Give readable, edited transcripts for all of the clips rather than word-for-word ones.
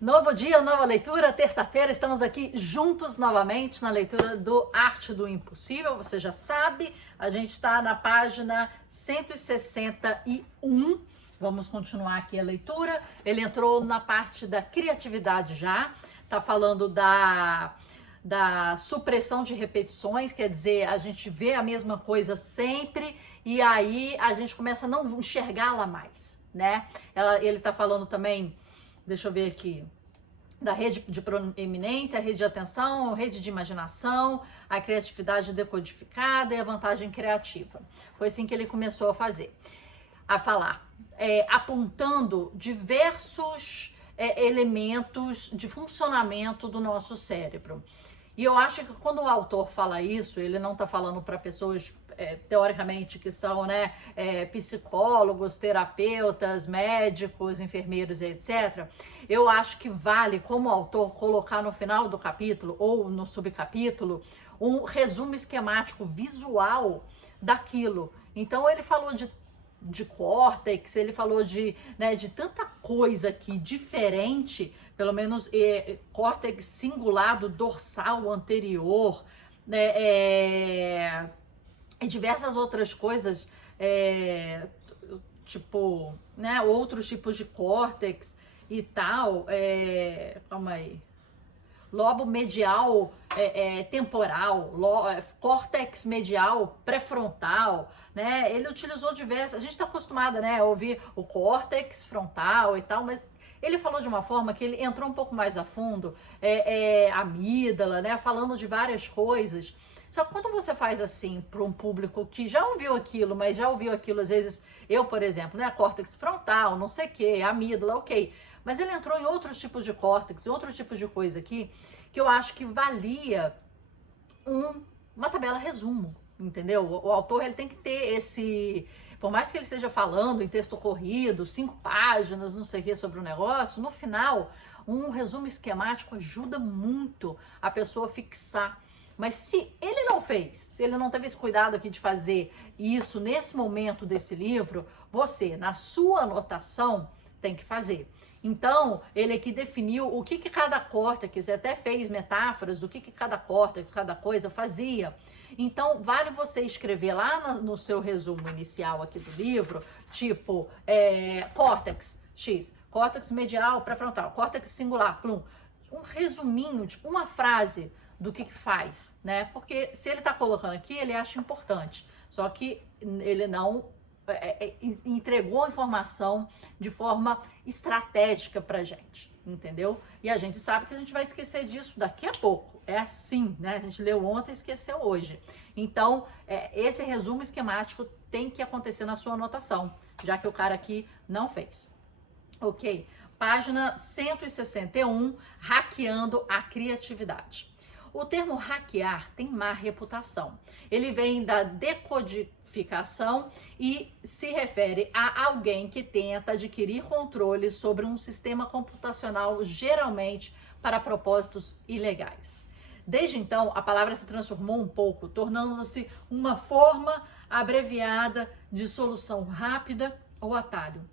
Novo dia, nova leitura, terça-feira estamos aqui juntos novamente na leitura do Arte do Impossível. Você já sabe, a gente está na página 161. Vamos continuar aqui a leitura. Ele entrou na parte da criatividade já, está falando da supressão de repetições, quer dizer, a gente vê a mesma coisa sempre e aí a gente começa a não enxergá-la mais, né? Ele está falando também, deixa eu ver aqui, da rede de proeminência, a rede de atenção, a rede de imaginação, a criatividade decodificada e a vantagem criativa. Foi assim que ele começou a falar, apontando diversos elementos de funcionamento do nosso cérebro. E eu acho que quando o autor fala isso, ele não está falando para pessoas teoricamente que são psicólogos, terapeutas, médicos, enfermeiros, etc. Eu acho que vale, como autor, colocar no final do capítulo ou no subcapítulo um resumo esquemático visual daquilo. Então ele falou de córtex, ele falou de tanta coisa aqui diferente, pelo menos córtex cingulado dorsal anterior, e diversas outras coisas, tipo, outros tipos de córtex e tal, calma aí, lobo medial temporal, córtex medial pré-frontal, né? Ele utilizou diversas, a gente está acostumado, a ouvir o córtex frontal e tal, mas ele falou de uma forma que ele entrou um pouco mais a fundo, amígdala, falando de várias coisas. Só que quando você faz assim para um público que já ouviu aquilo, mas já ouviu aquilo, às vezes, eu, por exemplo, córtex frontal, não sei o que, amígdala, ok. Mas ele entrou em outros tipos de córtex, em outros tipos de coisa aqui, que eu acho que valia uma tabela resumo, entendeu? O autor, ele tem que ter esse... Por mais que ele esteja falando em texto corrido, 5 páginas, não sei o que, sobre o negócio, no final, um resumo esquemático ajuda muito a pessoa a fixar. Mas se ele não fez, se ele não teve esse cuidado aqui de fazer isso nesse momento desse livro, você, na sua anotação, tem que fazer. Então, ele aqui definiu o que cada córtex, até fez metáforas do que cada córtex, cada coisa fazia. Então, vale você escrever lá no seu resumo inicial aqui do livro, tipo, córtex X, córtex medial pré-frontal, córtex singular, plum, um resuminho, tipo uma frase do que faz, né? Porque se ele tá colocando aqui, ele acha importante. Só que ele não entregou a informação de forma estratégica pra gente, entendeu? E a gente sabe que a gente vai esquecer disso daqui a pouco. É assim, né? A gente leu ontem e esqueceu hoje. Então, esse resumo esquemático tem que acontecer na sua anotação, já que o cara aqui não fez. Ok? Página 161, hackeando a criatividade. O termo hackear tem má reputação. Ele vem da decodificação e se refere a alguém que tenta adquirir controle sobre um sistema computacional, geralmente para propósitos ilegais. Desde então, a palavra se transformou um pouco, tornando-se uma forma abreviada de solução rápida ou atalho.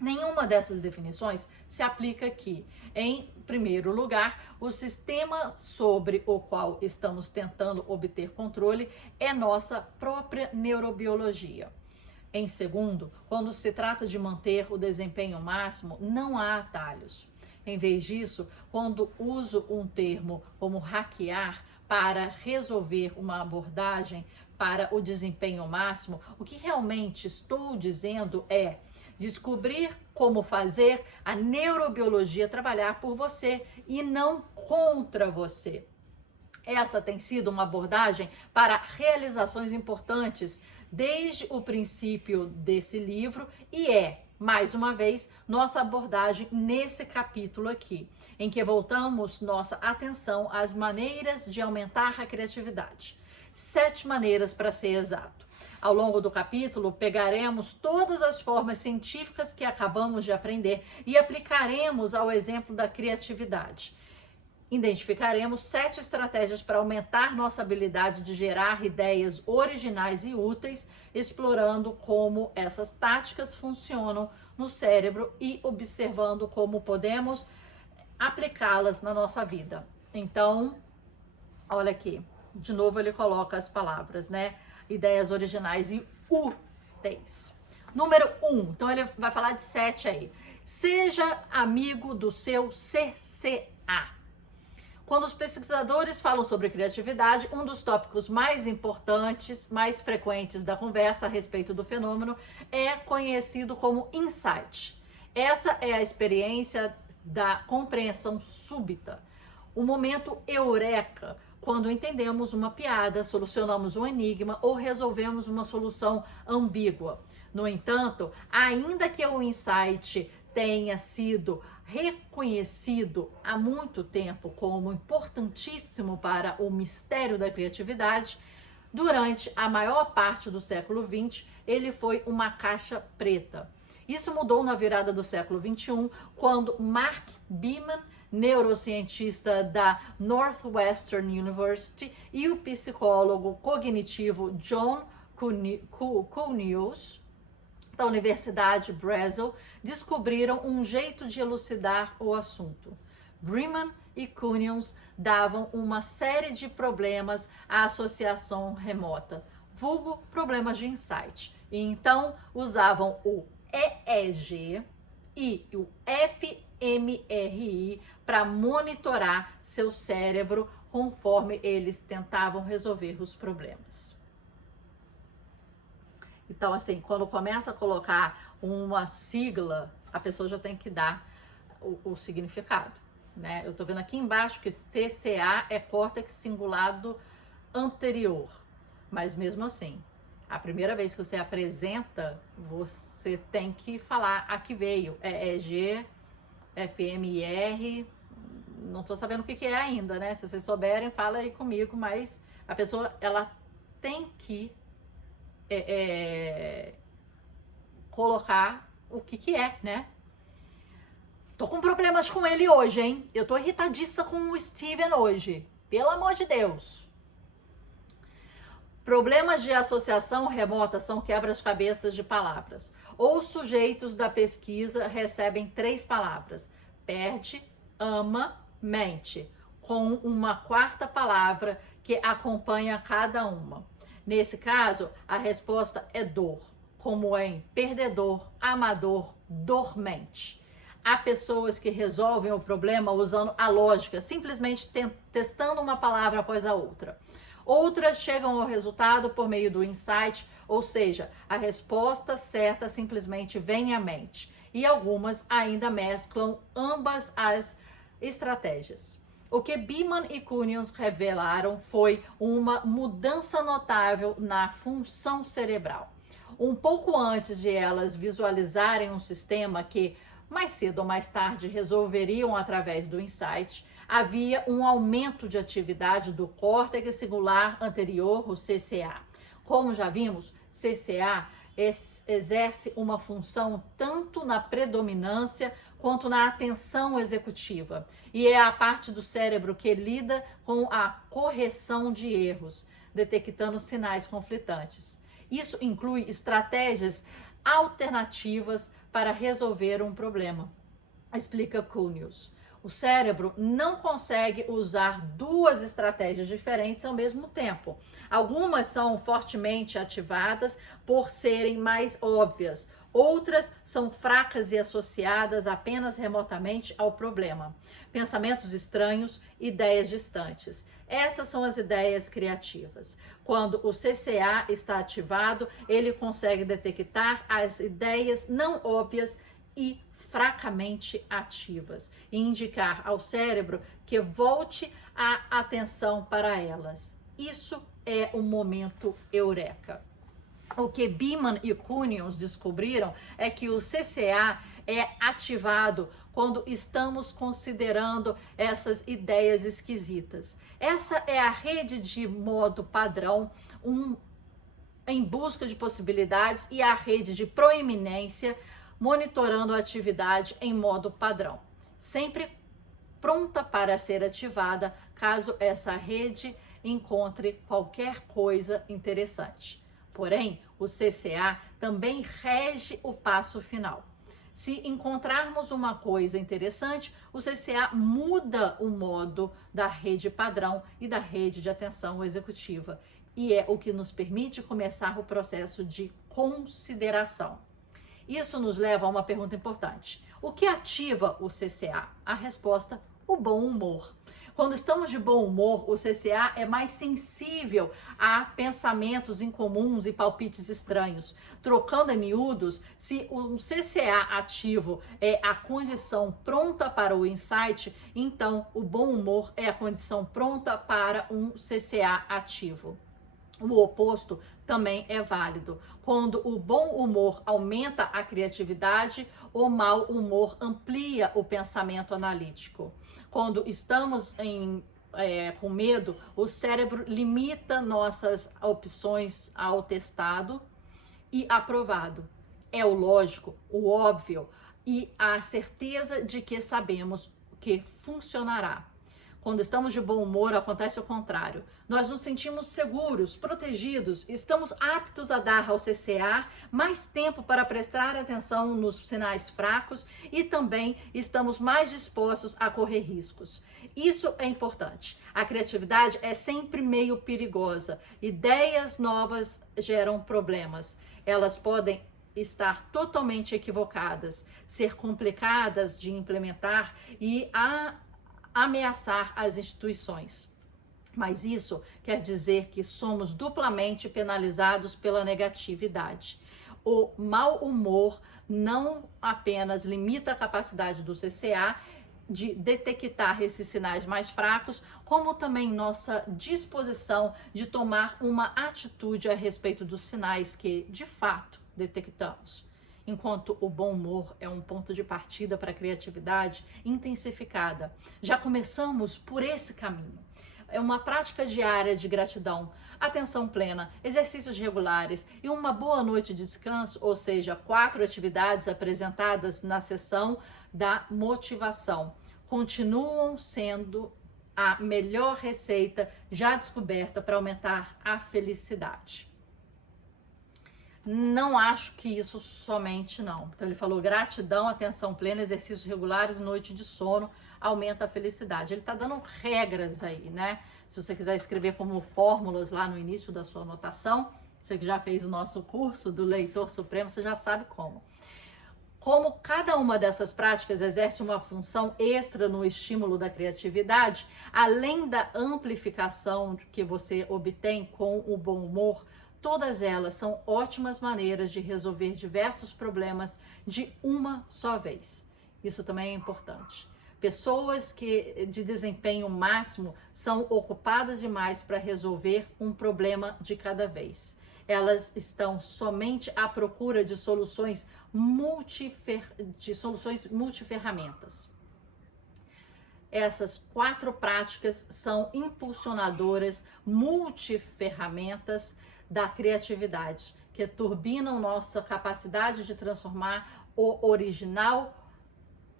Nenhuma dessas definições se aplica aqui. Em primeiro lugar, o sistema sobre o qual estamos tentando obter controle é nossa própria neurobiologia. Em segundo, quando se trata de manter o desempenho máximo, não há atalhos. Em vez disso, quando uso um termo como hackear para resolver uma abordagem para o desempenho máximo, o que realmente estou dizendo é descobrir como fazer a neurobiologia trabalhar por você e não contra você. Essa tem sido uma abordagem para realizações importantes desde o princípio desse livro e mais uma vez, nossa abordagem nesse capítulo aqui, em que voltamos nossa atenção às maneiras de aumentar a criatividade. 7 maneiras para ser exato. Ao longo do capítulo, pegaremos todas as formas científicas que acabamos de aprender e aplicaremos ao exemplo da criatividade. Identificaremos 7 estratégias para aumentar nossa habilidade de gerar ideias originais e úteis, explorando como essas táticas funcionam no cérebro e observando como podemos aplicá-las na nossa vida. Então, olha aqui, de novo ele coloca as palavras, né? Ideias originais e úteis. Número 1, então ele vai falar de 7 aí. Seja amigo do seu CCA. Quando os pesquisadores falam sobre criatividade, um dos tópicos mais importantes, mais frequentes da conversa a respeito do fenômeno é conhecido como insight. Essa é a experiência da compreensão súbita, o momento eureka, quando entendemos uma piada, solucionamos um enigma ou resolvemos uma solução ambígua. No entanto, ainda que o insight tenha sido reconhecido há muito tempo como importantíssimo para o mistério da criatividade, durante a maior parte do século XX, ele foi uma caixa preta. Isso mudou na virada do século XXI, quando Mark Beeman, neurocientista da Northwestern University, e o psicólogo cognitivo John Cunius, da Universidade Brazil, descobriram um jeito de elucidar o assunto. Beeman e Cunius davam uma série de problemas à associação remota, vulgo problemas de insight, e então usavam o EEG e o fMRI para monitorar seu cérebro conforme eles tentavam resolver os problemas. Então, assim, quando começa a colocar uma sigla, a pessoa já tem que dar o significado, né? Eu tô vendo aqui embaixo que CCA é córtex cingulado anterior, mas mesmo assim, a primeira vez que você apresenta, você tem que falar a que veio. EEG, fMR, não tô sabendo o que é ainda, né? Se vocês souberem, fala aí comigo, mas a pessoa, ela tem que colocar o que é, né? Tô com problemas com ele hoje, hein? Eu tô irritadiça com o Steven hoje. Pelo amor de Deus. Problemas de associação remota são quebras-cabeças de palavras. Os sujeitos da pesquisa recebem 3 palavras: perde, ama, mente, com uma 4ª palavra que acompanha cada uma. Nesse caso, a resposta é dor, como em perdedor, amador, dormente. Há pessoas que resolvem o problema usando a lógica, simplesmente testando uma palavra após a outra. Outras chegam ao resultado por meio do insight, ou seja, a resposta certa simplesmente vem à mente. E algumas ainda mesclam ambas as estratégias. O que Beeman e Cunius revelaram foi uma mudança notável na função cerebral. Um pouco antes de elas visualizarem um sistema que, mais cedo ou mais tarde, resolveriam através do insight, havia um aumento de atividade do córtex cingulado anterior, o CCA. Como já vimos, CCA exerce uma função tanto na predominância quanto na atenção executiva, e é a parte do cérebro que lida com a correção de erros, detectando sinais conflitantes. Isso inclui estratégias alternativas para resolver um problema, explica Cunius. O cérebro não consegue usar 2 estratégias diferentes ao mesmo tempo. Algumas são fortemente ativadas por serem mais óbvias. Outras são fracas e associadas apenas remotamente ao problema. Pensamentos estranhos, ideias distantes. Essas são as ideias criativas. Quando o CCA está ativado, ele consegue detectar as ideias não óbvias e fracamente ativas e indicar ao cérebro que volte a atenção para elas. Isso é o momento eureka. O que Beeman e Cunius descobriram é que o CCA é ativado quando estamos considerando essas ideias esquisitas. Essa é a rede de modo padrão, em busca de possibilidades, e a rede de proeminência, monitorando a atividade em modo padrão, sempre pronta para ser ativada caso essa rede encontre qualquer coisa interessante. Porém, o CCA também rege o passo final. Se encontrarmos uma coisa interessante, o CCA muda o modo da rede padrão e da rede de atenção executiva. E é o que nos permite começar o processo de consideração. Isso nos leva a uma pergunta importante. O que ativa o CCA? A resposta: o bom humor. Quando estamos de bom humor, o CCA é mais sensível a pensamentos incomuns e palpites estranhos. Trocando em miúdos, se o CCA ativo é a condição pronta para o insight, então o bom humor é a condição pronta para um CCA ativo. O oposto também é válido. Quando o bom humor aumenta a criatividade, o mau humor amplia o pensamento analítico. Quando estamos com medo, o cérebro limita nossas opções ao testado e aprovado. É o lógico, o óbvio e a certeza de que sabemos que funcionará. Quando estamos de bom humor, acontece o contrário. Nós nos sentimos seguros, protegidos, estamos aptos a dar ao CCA mais tempo para prestar atenção nos sinais fracos e também estamos mais dispostos a correr riscos. Isso é importante. A criatividade é sempre meio perigosa. Ideias novas geram problemas. Elas podem estar totalmente equivocadas, ser complicadas de implementar e ameaçar as instituições. Mas isso quer dizer que somos duplamente penalizados pela negatividade. O mau humor não apenas limita a capacidade do CCA de detectar esses sinais mais fracos, como também nossa disposição de tomar uma atitude a respeito dos sinais que, de fato, detectamos. Enquanto o bom humor é um ponto de partida para a criatividade intensificada. Já começamos por esse caminho. É uma prática diária de gratidão, atenção plena, exercícios regulares e uma boa noite de descanso, ou seja, 4 atividades apresentadas na sessão da motivação, continuam sendo a melhor receita já descoberta para aumentar a felicidade. Não acho que isso somente não. Então ele falou gratidão, atenção plena, exercícios regulares, noite de sono, aumenta a felicidade. Ele tá dando regras aí, né? Se você quiser escrever como fórmulas lá no início da sua anotação, você que já fez o nosso curso do Leitor Supremo, você já sabe como. Como cada uma dessas práticas exerce uma função extra no estímulo da criatividade, além da amplificação que você obtém com o bom humor, todas elas são ótimas maneiras de resolver diversos problemas de uma só vez. Isso também é importante. Pessoas de desempenho máximo são ocupadas demais para resolver um problema de cada vez. Elas estão somente à procura de soluções multiferramentas. Essas 4 práticas são impulsionadoras multiferramentas da criatividade, que turbinam nossa capacidade de transformar o original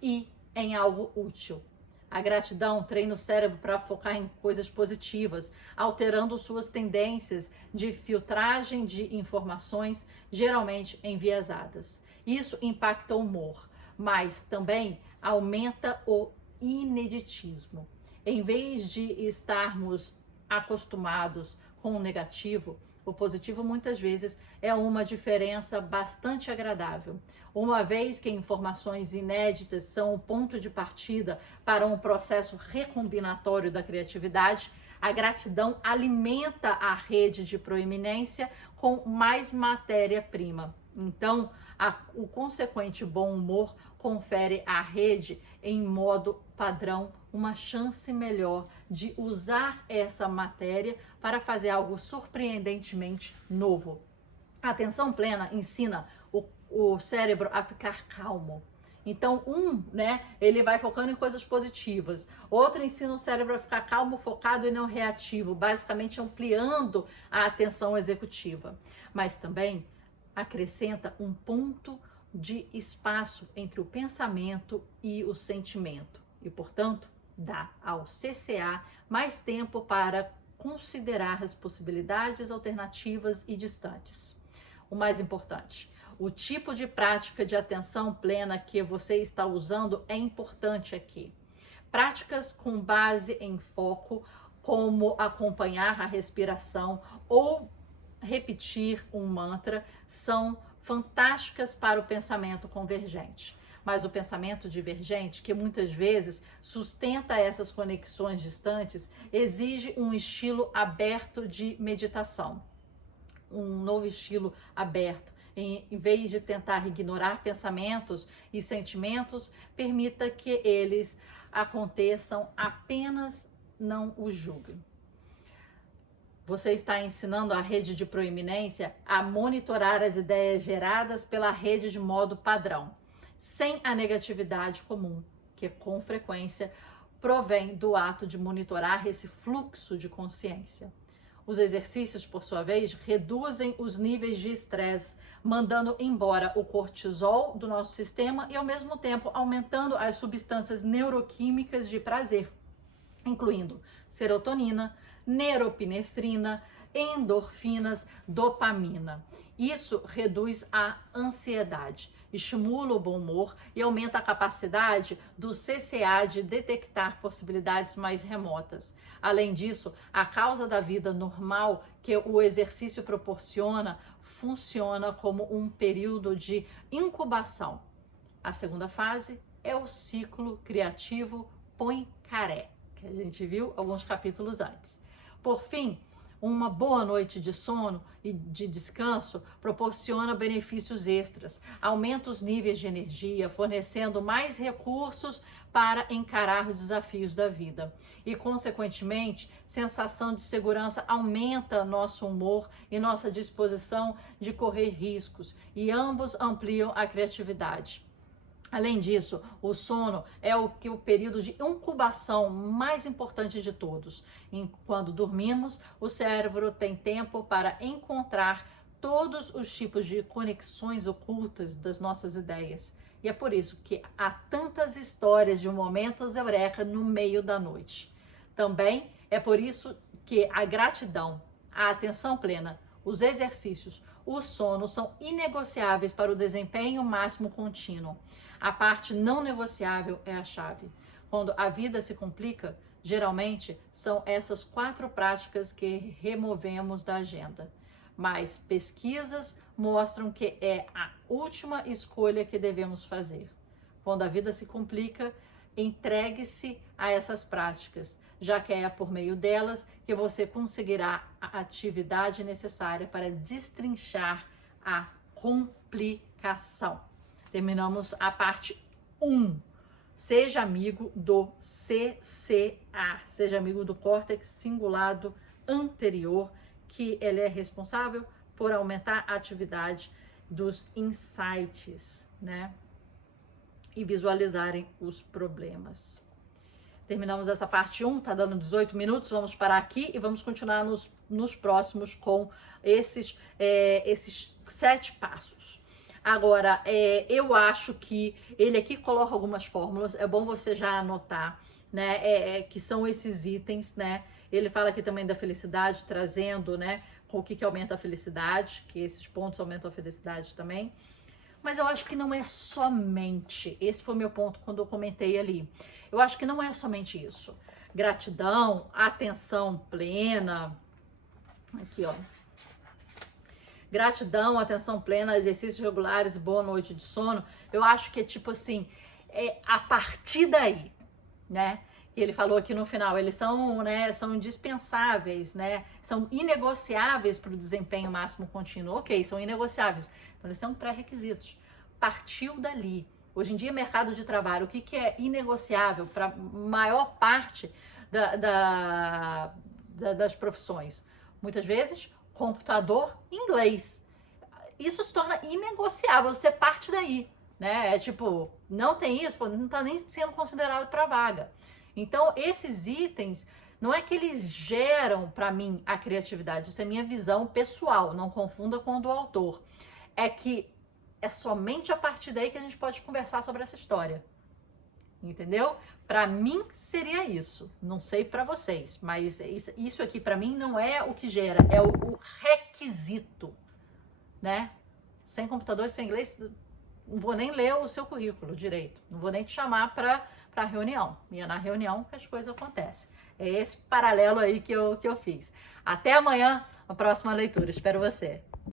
em algo útil. A gratidão treina o cérebro para focar em coisas positivas, alterando suas tendências de filtragem de informações, geralmente enviesadas. Isso impacta o humor, mas também aumenta o ineditismo. Em vez de estarmos acostumados com o negativo, o positivo muitas vezes é uma diferença bastante agradável. Uma vez que informações inéditas são o ponto de partida para um processo recombinatório da criatividade, a gratidão alimenta a rede de proeminência com mais matéria-prima. Então, o consequente bom humor confere à rede, em modo padrão, uma chance melhor de usar essa matéria para fazer algo surpreendentemente novo. A atenção plena ensina o cérebro a ficar calmo. Então, ele vai focando em coisas positivas. Outro ensina o cérebro a ficar calmo, focado e não reativo, basicamente ampliando a atenção executiva. Mas também acrescenta um ponto de espaço entre o pensamento e o sentimento. E, portanto, dá ao CCA mais tempo para considerar as possibilidades alternativas e distantes. O mais importante, O tipo de prática de atenção plena que você está usando é importante aqui. Práticas com base em foco, como acompanhar a respiração ou repetir um mantra, são fantásticas para o pensamento convergente. Mas o pensamento divergente, que muitas vezes sustenta essas conexões distantes, exige um estilo aberto de meditação. Um novo estilo aberto. Em vez de tentar ignorar pensamentos e sentimentos, permita que eles aconteçam, apenas não os julgue. Você está ensinando a rede de proeminência a monitorar as ideias geradas pela rede de modo padrão, sem a negatividade comum, que com frequência provém do ato de monitorar esse fluxo de consciência. Os exercícios, por sua vez, reduzem os níveis de estresse, mandando embora o cortisol do nosso sistema e, ao mesmo tempo, aumentando as substâncias neuroquímicas de prazer, incluindo serotonina, neuropinefrina, endorfinas, dopamina. Isso reduz a ansiedade, estimula o bom humor e aumenta a capacidade do CCA de detectar possibilidades mais remotas. Além disso, a causa da vida normal que o exercício proporciona funciona como um período de incubação. A segunda fase é o ciclo criativo Poincaré, que a gente viu alguns capítulos antes. Por fim, uma boa noite de sono e de descanso proporciona benefícios extras, aumenta os níveis de energia, fornecendo mais recursos para encarar os desafios da vida. E, consequentemente, sensação de segurança aumenta nosso humor e nossa disposição de correr riscos, e ambos ampliam a criatividade. Além disso, o sono é o período de incubação mais importante de todos. Quando dormimos, o cérebro tem tempo para encontrar todos os tipos de conexões ocultas das nossas ideias. E é por isso que há tantas histórias de momentos eureka no meio da noite. Também é por isso que a gratidão, a atenção plena, os exercícios, o sono são inegociáveis para o desempenho máximo contínuo. A parte não negociável é a chave. Quando a vida se complica, geralmente são essas 4 práticas que removemos da agenda. Mas pesquisas mostram que é a última escolha que devemos fazer. Quando a vida se complica, entregue-se a essas práticas, já que é por meio delas que você conseguirá a atividade necessária para destrinchar a complicação. Terminamos a parte 1. Seja amigo do CCA, seja amigo do córtex cingulado anterior, que ele é responsável por aumentar a atividade dos insights, né? E visualizarem os problemas. Terminamos essa parte 1, tá dando 18 minutos, vamos parar aqui e vamos continuar nos próximos com esses 7 passos. Agora, eu acho que ele aqui coloca algumas fórmulas, é bom você já anotar, né, que são esses itens, né, ele fala aqui também da felicidade, trazendo, né, o que aumenta a felicidade, que esses pontos aumentam a felicidade também, mas eu acho que não é somente, esse foi meu ponto quando eu comentei ali, eu acho que não é somente isso, gratidão, atenção plena, aqui ó, gratidão, atenção plena, exercícios regulares, boa noite de sono, eu acho que é tipo assim, a partir daí, né? Ele falou aqui no final, eles são, né, são indispensáveis, né? São inegociáveis para o desempenho máximo contínuo. Ok, são inegociáveis. Então, eles são pré-requisitos. Partiu dali. Hoje em dia, mercado de trabalho, o que é inegociável para a maior parte das profissões? Muitas vezes, computador, inglês. Isso se torna inegociável, você parte daí, né? É tipo, não tem isso, pô, não tá nem sendo considerado para vaga. Então, esses itens, não é que eles geram para mim a criatividade, isso é minha visão pessoal, não confunda com o do autor. É que é somente a partir daí que a gente pode conversar sobre essa história. Entendeu? Para mim seria isso. Não sei para vocês, mas isso aqui para mim não é o que gera, é o requisito, né? Sem computador, sem inglês, não vou nem ler o seu currículo direito. Não vou nem te chamar para reunião. E é na reunião que as coisas acontecem. É esse paralelo aí que eu fiz. Até amanhã, a próxima leitura. Espero você.